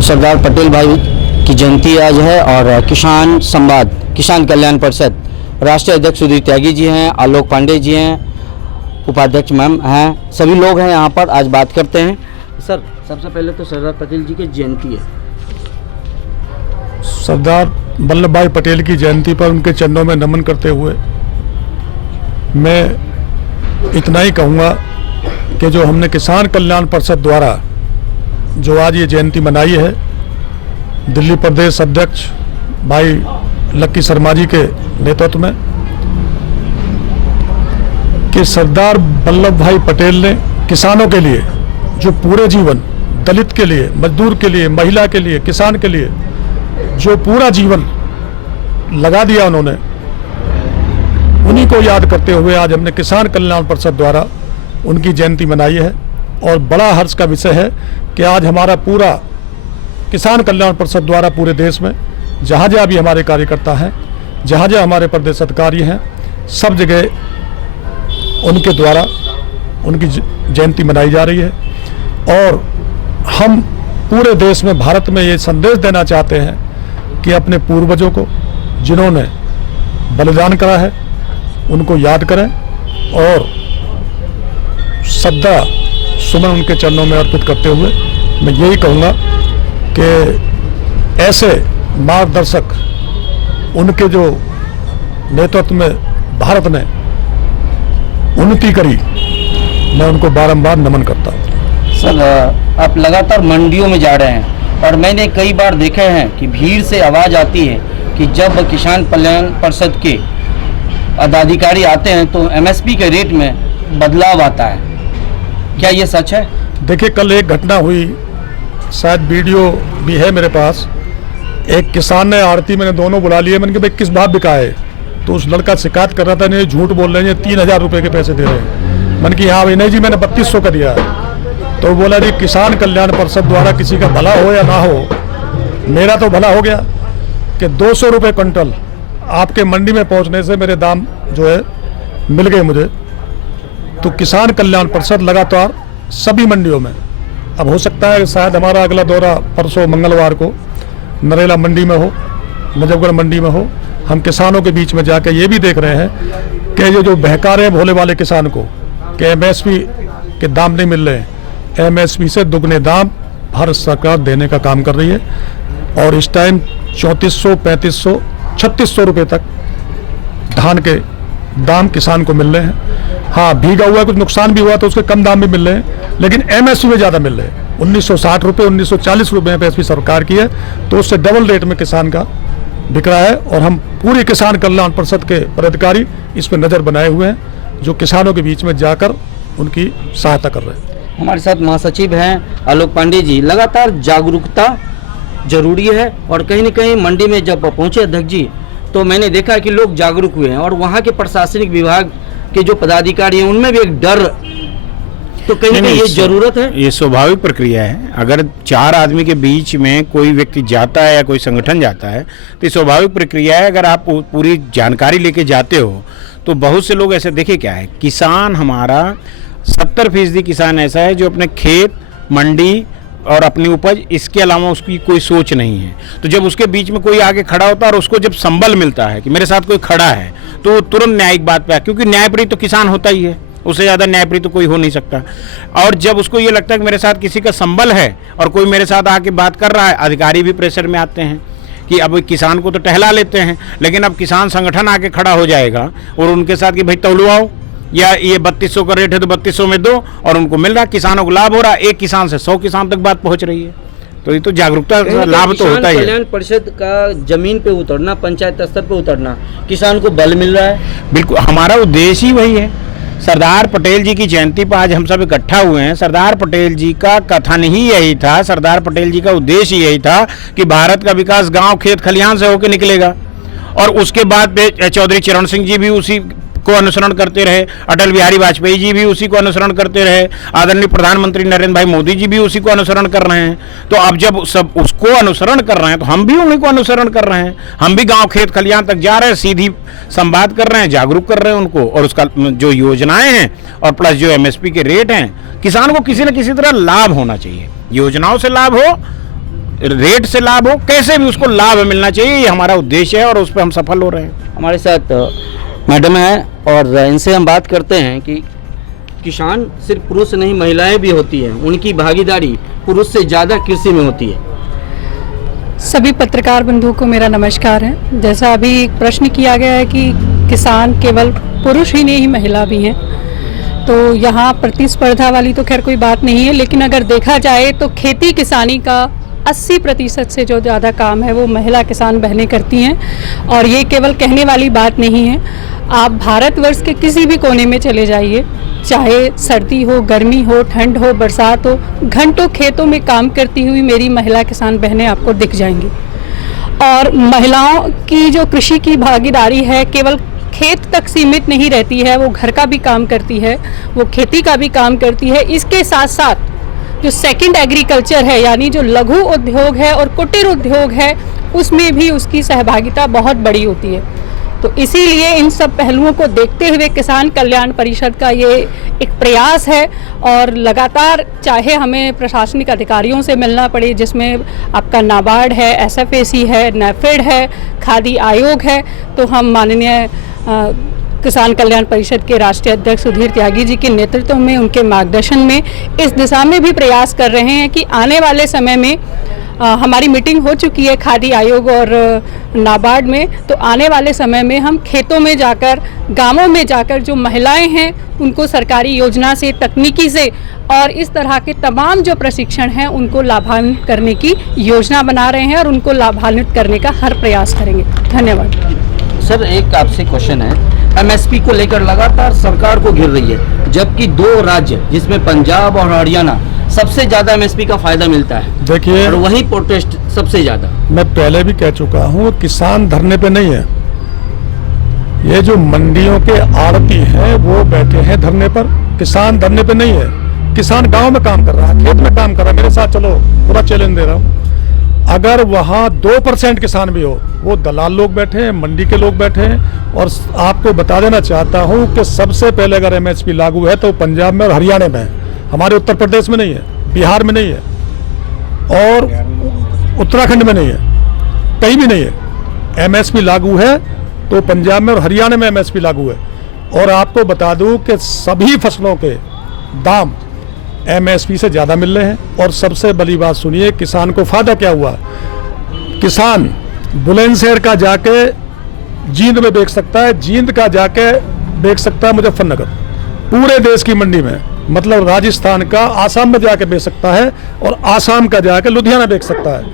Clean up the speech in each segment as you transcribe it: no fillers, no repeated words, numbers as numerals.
सरदार पटेल भाई की जयंती आज है और किसान संवाद किसान कल्याण परिषद राष्ट्रीय अध्यक्ष सुधीर त्यागी जी हैं, आलोक पांडे जी हैं, उपाध्यक्ष मैम हैं, सभी लोग हैं यहाँ पर। आज बात करते हैं। सर, सबसे पहले तो सरदार पटेल जी की जयंती है। सरदार वल्लभ भाई पटेल की जयंती पर उनके चरणों में नमन करते हुए मैं इतना ही कहूँगा कि जो हमने किसान कल्याण परिषद द्वारा जो आज ये जयंती मनाई है, दिल्ली प्रदेश अध्यक्ष भाई लक्की शर्मा जी के नेतृत्व में, कि सरदार वल्लभ भाई पटेल ने किसानों के लिए जो पूरे जीवन, दलित के लिए, मजदूर के लिए, महिला के लिए, किसान के लिए जो पूरा जीवन लगा दिया उन्होंने, उन्हीं को याद करते हुए आज हमने किसान कल्याण परिषद द्वारा उनकी जयंती मनाई है। और बड़ा हर्ष का विषय है कि आज हमारा पूरा किसान कल्याण परिषद द्वारा पूरे देश में जहाँ जहाँ भी हमारे कार्यकर्ता हैं, जहाँ जहाँ हमारे प्रदेश अधिकारी हैं, सब जगह उनके द्वारा उनकी जयंती मनाई जा रही है। और हम पूरे देश में, भारत में ये संदेश देना चाहते हैं कि अपने पूर्वजों को जिन्होंने बलिदान करा है उनको याद करें और श्रद्धा सुमन उनके चरणों में अर्पित करते हुए मैं यही कहूँगा कि ऐसे मार्गदर्शक उनके जो नेतृत्व में भारत ने उन्नति करी, मैं उनको बारंबार नमन करता हूँ। सर, आप लगातार मंडियों में जा रहे हैं और मैंने कई बार देखे हैं कि भीड़ से आवाज़ आती है कि जब किसान कल्याण परिषद के पदाधिकारी आते हैं तो एमएसपी के रेट में बदलाव आता है। क्या ये सच है? देखिए, कल एक घटना हुई, शायद वीडियो भी है मेरे पास। एक किसान ने आड़ती मैंने दोनों बुला लिए, मैंने कहा भाई किस भाव बिका है? तो उस लड़का शिकायत कर रहा था, नहीं झूठ बोल रहे हैं, 3000 रुपये के पैसे दे रहे हैं। मैंने कहा हाँ भाई, नहीं जी मैंने 3200 का दिया है। तो बोला जी किसान कल्याण परिषद द्वारा किसी का भला हो या ना हो, मेरा तो भला हो गया कि 200 रुपये क्विंटल आपके मंडी में पहुंचने से मेरे दाम जो है मिल गए मुझे। तो किसान कल्याण परिषद लगातार सभी मंडियों में, अब हो सकता है शायद हमारा अगला दौरा परसों मंगलवार को नरेला मंडी में हो, नजफगढ़ मंडी में हो, हम किसानों के बीच में जाकर ये भी देख रहे हैं कि ये जो बहका रहे हैं भोले वाले किसान को कि एमएसपी के दाम नहीं मिल रहे हैं, एमएसपी से दुगने दाम भारत सरकार देने का काम कर रही है। और इस टाइम 3400, 3500, 3600 रुपये तक धान के दाम किसान को मिल रहे हैं। हाँ, भीगा हुआ कुछ नुकसान भी हुआ तो उसके कम दाम भी मिल रहे हैं, लेकिन एमएसपी में ज़्यादा मिल रहे हैं। 1960 रुपये, 1940 रुपये एमएसपी सरकार की है, तो उससे डबल रेट में किसान का बिक रहा है। और हम पूरी किसान कल्याण परिषद के पदाधिकारी इस पर नज़र बनाए हुए हैं, जो किसानों के बीच में जाकर उनकी सहायता कर रहे हैं। हमारे साथ महासचिव हैं आलोक पांडे जी। लगातार जागरूकता जरूरी है और कहीं न कहीं मंडी में जब पहुंचे अध्यक्ष जी तो मैंने देखा कि लोग जागरूक हुए हैं और वहाँ के प्रशासनिक विभाग के जो पदाधिकारी हैं उनमें भी एक डर, तो कहीं ना कहीं ये जरूरत है। ये स्वाभाविक प्रक्रिया है। अगर 4 आदमी के बीच में कोई व्यक्ति जाता है या कोई संगठन जाता है तो ये स्वाभाविक प्रक्रिया है। अगर आप पूरी जानकारी लेके जाते हो तो बहुत से लोग ऐसे, देखे क्या है, किसान हमारा 70% किसान ऐसा है जो अपने खेत, मंडी और अपनी उपज, इसके अलावा उसकी कोई सोच नहीं है। तो जब उसके बीच में कोई आगे खड़ा होता है और उसको जब संबल मिलता है कि मेरे साथ कोई खड़ा है, तो तुरंत न्यायिक बात पे, क्योंकि न्यायप्रिय तो किसान होता ही है, उससे ज़्यादा न्यायप्रिय तो कोई हो नहीं सकता। और जब उसको ये लगता है कि मेरे साथ किसी का संबल है और कोई मेरे साथ आके बात कर रहा है, अधिकारी भी प्रेशर में आते हैं कि अब किसान को तो टहला लेते हैं, लेकिन अब किसान संगठन आके खड़ा हो जाएगा और उनके साथ कि भाई तौलवाओ, या ये 3200 का रेट है तो 3200 में दो, और उनको मिल रहा, किसानों को लाभ हो रहा, एक किसान से 100 किसान तक बात पहुंच रही है। तो ये तो जागरूकता, लाभ तो होता ही है। कल्याण परिषद का जमीन पे उतरना, पंचायत स्तर पे उतरना, किसान को बल मिल रहा है। बिल्कुल, हमारा उद्देश्य ही वही है। सरदार पटेल जी की जयंती पर आज हम सब इकट्ठा हुए हैं। सरदार पटेल जी का कथन ही यही था, सरदार पटेल जी का उद्देश्य यही था कि भारत का विकास गांव, खेत, खलिहान से होकर निकलेगा। और उसके बाद चौधरी चरण सिंह जी भी उसी को अनुसरण करते रहे, अटल बिहारी वाजपेयी जी भी उसी को अनुसरण करते रहे, आदरणीय प्रधानमंत्री नरेंद्र भाई मोदी जी भी उसी को अनुसरण कर रहे हैं। तो अब जब सब उसको अनुसरण कर रहे हैं तो हम भी उन्हीं को अनुसरण कर रहे हैं। हम भी गांव, खेत, खलिहान तक जा रहे हैं, सीधी संवाद कर रहे हैं, जागरूक कर रहे हैं उनको। और उसका जो योजनाएं हैं और प्लस जो एमएसपी के रेट हैं, किसान को किसी न किसी तरह लाभ होना चाहिए। योजनाओं से लाभ हो, रेट से लाभ हो, कैसे भी उसको लाभ मिलना चाहिए, ये हमारा उद्देश्य है और उस पर हम सफल हो रहे हैं। हमारे साथ मैडम हैं और इनसे हम बात करते हैं कि किसान सिर्फ पुरुष नहीं महिलाएं भी होती हैं, उनकी भागीदारी पुरुष से ज़्यादा कृषि में होती है। सभी पत्रकार बंधुओं को मेरा नमस्कार है। जैसा अभी प्रश्न किया गया है कि किसान केवल पुरुष ही नहीं महिला भी हैं, तो यहाँ प्रतिस्पर्धा वाली तो खैर कोई बात नहीं है, लेकिन अगर देखा जाए तो खेती किसानी का 80% से जो ज़्यादा काम है वो महिला किसान बहनें करती हैं। और ये केवल कहने वाली बात नहीं है, आप भारतवर्ष के किसी भी कोने में चले जाइए, चाहे सर्दी हो, गर्मी हो, ठंड हो, बरसात हो, घंटों खेतों में काम करती हुई मेरी महिला किसान बहनें आपको दिख जाएंगी। और महिलाओं की जो कृषि की भागीदारी है केवल खेत तक सीमित नहीं रहती है, वो घर का भी काम करती है, वो खेती का भी काम करती है। इसके साथ साथ जो सेकंड एग्रीकल्चर है, यानी जो लघु उद्योग है और कुटीर उद्योग है, उसमें भी उसकी सहभागिता बहुत बड़ी होती है। तो इसीलिए इन सब पहलुओं को देखते हुए किसान कल्याण परिषद का ये एक प्रयास है और लगातार, चाहे हमें प्रशासनिक अधिकारियों से मिलना पड़े, जिसमें आपका नाबार्ड है, SFAC है, नेफेड है, खादी आयोग है, तो हम माननीय किसान कल्याण परिषद के राष्ट्रीय अध्यक्ष सुधीर त्यागी जी के नेतृत्व में, उनके मार्गदर्शन में इस दिशा में भी प्रयास कर रहे हैं कि आने वाले समय में हमारी मीटिंग हो चुकी है खादी आयोग और नाबार्ड में, तो आने वाले समय में हम खेतों में जाकर, गांवों में जाकर जो महिलाएं हैं उनको सरकारी योजना से, तकनीकी से और इस तरह के तमाम जो प्रशिक्षण हैं उनको लाभान्वित करने की योजना बना रहे हैं और उनको लाभान्वित करने का हर प्रयास करेंगे। धन्यवाद। सर, एक आपसे क्वेश्चन है, MSP को लेकर लगातार सरकार को घिर रही है, जबकि 2 राज्य जिसमें पंजाब और हरियाणा सबसे ज्यादा MSP का फायदा मिलता है, देखिए, और वही प्रोटेस्ट सबसे ज्यादा। मैं पहले भी कह चुका हूँ, किसान धरने पे नहीं है, ये जो मंडियों के आड़ती हैं वो बैठे हैं धरने पर। किसान धरने पे नहीं है, किसान गांव में काम कर रहा है, खेत में काम कर रहा है। मेरे साथ चलो, पूरा चैलेंज दे रहा हूँ। अगर वहाँ 2% किसान भी हो, वो दलाल लोग बैठे हैं, मंडी के लोग बैठे हैं। और आपको बता देना चाहता हूँ कि सबसे पहले अगर MSP लागू है तो पंजाब में और हरियाणा में है, हमारे उत्तर प्रदेश में नहीं है, बिहार में नहीं है और उत्तराखंड में नहीं है, कहीं भी नहीं है। MSP लागू है तो पंजाब में और हरियाणा में MSP लागू है। और आपको बता दूं कि सभी फसलों के दाम MSP से ज़्यादा मिल रहे हैं। और सबसे बड़ी बात सुनिए, किसान को फायदा क्या हुआ? किसान बुलंदशहर का जाके जींद में बेच सकता है, जींद का जाके बेच सकता है मुजफ्फरनगर, पूरे देश की मंडी में। मतलब राजस्थान का आसाम में जाके बेच सकता है और आसाम का जाके लुधियाना बेच सकता है,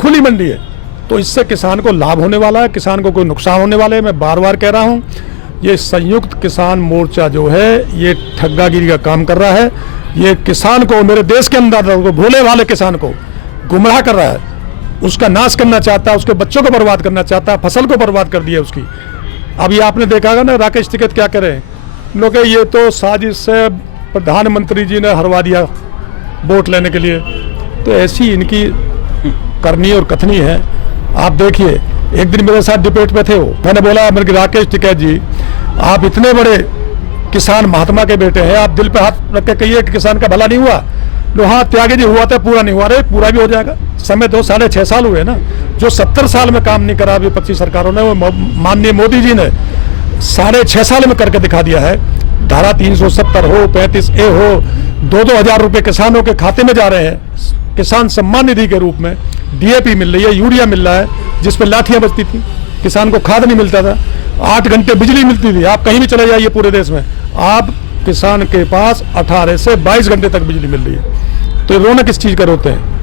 खुली मंडी है। तो इससे किसान को लाभ होने वाला है, किसान को कोई नुकसान होने वाले है। मैं बार बार कह रहा हूँ, ये संयुक्त किसान मोर्चा जो है ये ठग्गागिरी का काम कर रहा है। ये किसान को, मेरे देश के अंदर भोले वाले किसान को गुमराह कर रहा है, उसका नाश करना चाहता है, उसके बच्चों को बर्बाद करना चाहता है, फसल को बर्बाद कर दिया उसकी। अभी आपने देखा होगा ना, राकेश टिकैत क्या करें लोग, ये तो साजिश से प्रधानमंत्री जी ने हरवा दिया वोट लेने के लिए। तो ऐसी इनकी करनी और कथनी है। आप देखिए, एक दिन मेरे साथ डिबेट पे थे वो, मैंने बोला, मेरे राकेश टिकैत जी, आप इतने बड़े किसान महात्मा के बेटे हैं, आप दिल पे हाथ रख के कहिए कि किसान का भला नहीं हुआ। लो हाँ, त्यागी जी हुआ था, पूरा नहीं हुआ। अरे पूरा भी हो जाएगा, समय तो 6.5 साल हुए ना। जो 70 साल में काम नहीं करा विपक्षी सरकारों ने, वो माननीय मोदी जी ने 6.5 साल में करके दिखा दिया है। धारा 370 हो, 35A हो, 2-2 हज़ार रुपये किसानों के खाते में जा रहे हैं। किसान सम्मान निधि के रूप में DAP मिल रही है, यूरिया मिल रहा है, जिसपे लाठियां बजती थी। किसान को खाद नहीं मिलता था, 8 घंटे बिजली मिलती थी। आप कहीं भी चले जाइए पूरे देश में, आप किसान के पास 18 से 22 घंटे तक बिजली मिल रही है। तो रोना किस चीज़ का रोते हैं?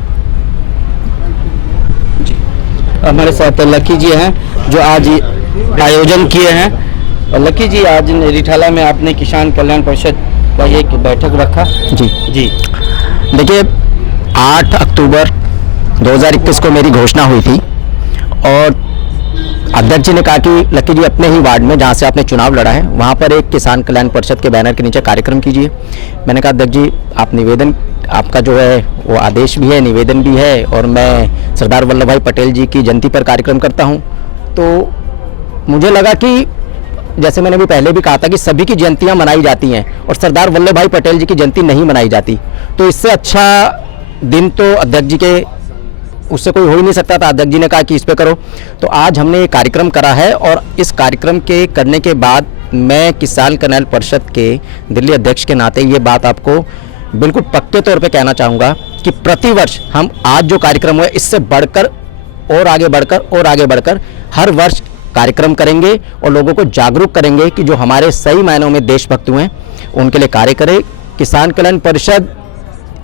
हमारे साथ लकी जी हैं जो आज आयोजन किए हैं। लकी जी, आज रिठाला में आपने किसान कल्याण परिषद का एक बैठक रखा। जी जी, देखिए, 8 अक्टूबर 2021 को मेरी घोषणा हुई थी और अध्यक्ष जी ने कहा कि लकी जी अपने ही वार्ड में जहाँ से आपने चुनाव लड़ा है वहाँ पर एक किसान कल्याण परिषद के बैनर के नीचे कार्यक्रम कीजिए। मैंने कहा अध्यक्ष जी, आप निवेदन, आपका जो है वो आदेश भी है, निवेदन भी है, और मैं सरदार वल्लभ भाई पटेल जी की जयंती पर कार्यक्रम करता हूँ। तो मुझे लगा कि जैसे मैंने भी पहले भी कहा था कि सभी की जयंतियाँ मनाई जाती हैं और सरदार वल्लभ भाई पटेल जी की जयंती नहीं मनाई जाती, तो इससे अच्छा दिन तो अध्यक्ष जी के उससे कोई हो ही नहीं सकता था, अध्यक्ष जी ने कहा कि इस पे करो, तो आज हमने ये कार्यक्रम करा है। और इस कार्यक्रम के करने के बाद मैं किसान कल्याण परिषद के दिल्ली अध्यक्ष के नाते ये बात आपको बिल्कुल पक्के तौर पे कहना चाहूँगा कि प्रतिवर्ष हम आज जो कार्यक्रम हुआ इससे बढ़कर और आगे बढ़कर हर वर्ष कार्यक्रम करेंगे और लोगों को जागरूक करेंगे कि जो हमारे सही मायनों में देशभक्त हुए हैं उनके लिए कार्य करें। किसान कल्याण परिषद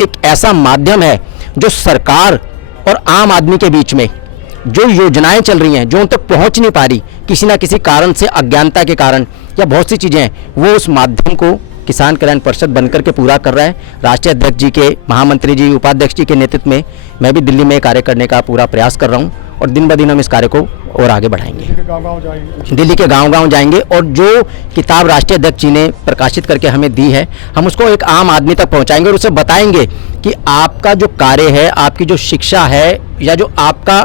एक ऐसा माध्यम है जो सरकार और आम आदमी के बीच में जो योजनाएं चल रही हैं, जो उन तक पहुंच नहीं पा रही किसी ना किसी कारण से, अज्ञानता के कारण या बहुत सी चीज़ें हैं, वो उस माध्यम को किसान कल्याण परिषद बनकर के पूरा कर रहा है। राष्ट्रीय अध्यक्ष जी के, महामंत्री जी, उपाध्यक्ष जी के नेतृत्व में मैं भी दिल्ली में कार्य करने का पूरा प्रयास कर रहा हूँ और दिन ब दिन हम इस कार्य को और आगे बढ़ाएंगे। दिल्ली के गांव-गांव जाएंगे और जो किताब राष्ट्रीय अध्यक्ष जी ने प्रकाशित करके हमें दी है, हम उसको एक आम आदमी तक पहुंचाएंगे और उसे बताएंगे कि आपका जो कार्य है, आपकी जो शिक्षा है या जो आपका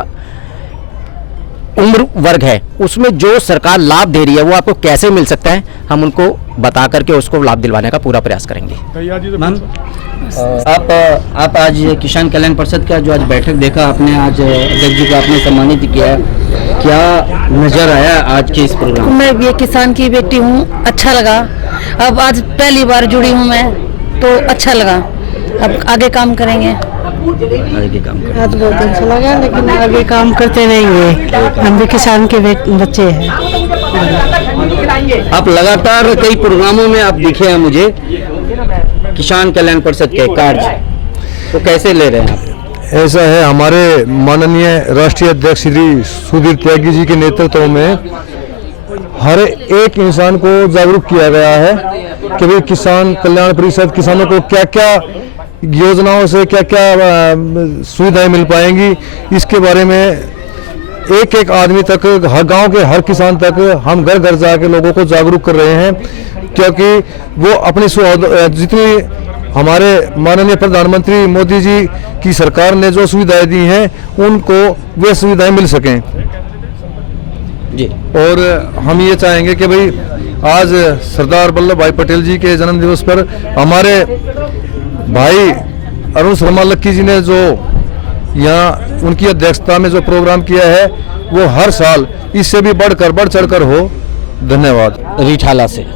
उम्र वर्ग है, उसमें जो सरकार लाभ दे रही है वो आपको कैसे मिल सकता है, हम उनको बता करके उसको लाभ दिलवाने का पूरा प्रयास करेंगे। मैम, आप आज किसान कल्याण परिषद का जो आज बैठक देखा आपने, आज अध्यक्ष जी को आपने सम्मानित किया है, क्या नजर आया आज के इस प्रोग्राम? मैं ये किसान की बेटी हूँ, अच्छा लगा। अब आज पहली बार जुड़ी हूँ मैं, तो अच्छा लगा। अब आगे काम करेंगे। आगे काम करें। आज बहुत अच्छा लगा, लेकिन आगे काम करते रहेंगे। हम भी किसान के बच्चे हैं। आप लगातार कई प्रोग्रामों में आप दिखे हैं मुझे, किसान कल्याण परिषद के कार्य तो कैसे ले रहे हैं आप? ऐसा है, हमारे माननीय राष्ट्रीय अध्यक्ष श्री सुधीर त्यागी जी के नेतृत्व में हर एक इंसान को जागरूक किया गया है कि भाई किसान कल्याण परिषद किसानों को क्या क्या योजनाओं से क्या क्या सुविधाएं मिल पाएंगी, इसके बारे में एक एक आदमी तक, हर गांव के हर किसान तक हम घर घर जाके लोगों को जागरूक कर रहे हैं, क्योंकि वो अपनी जितनी हमारे माननीय प्रधानमंत्री मोदी जी की सरकार ने जो सुविधाएं दी हैं उनको वे सुविधाएं मिल सकें जी। और हम ये चाहेंगे कि भाई आज सरदार वल्लभ भाई पटेल जी के जन्म दिवस पर हमारे भाई अरुण शर्मा लक्की जी ने जो यहाँ उनकी अध्यक्षता में जो प्रोग्राम किया है वो हर साल इससे भी बढ़ चढ़कर हो। धन्यवाद। रिठाला से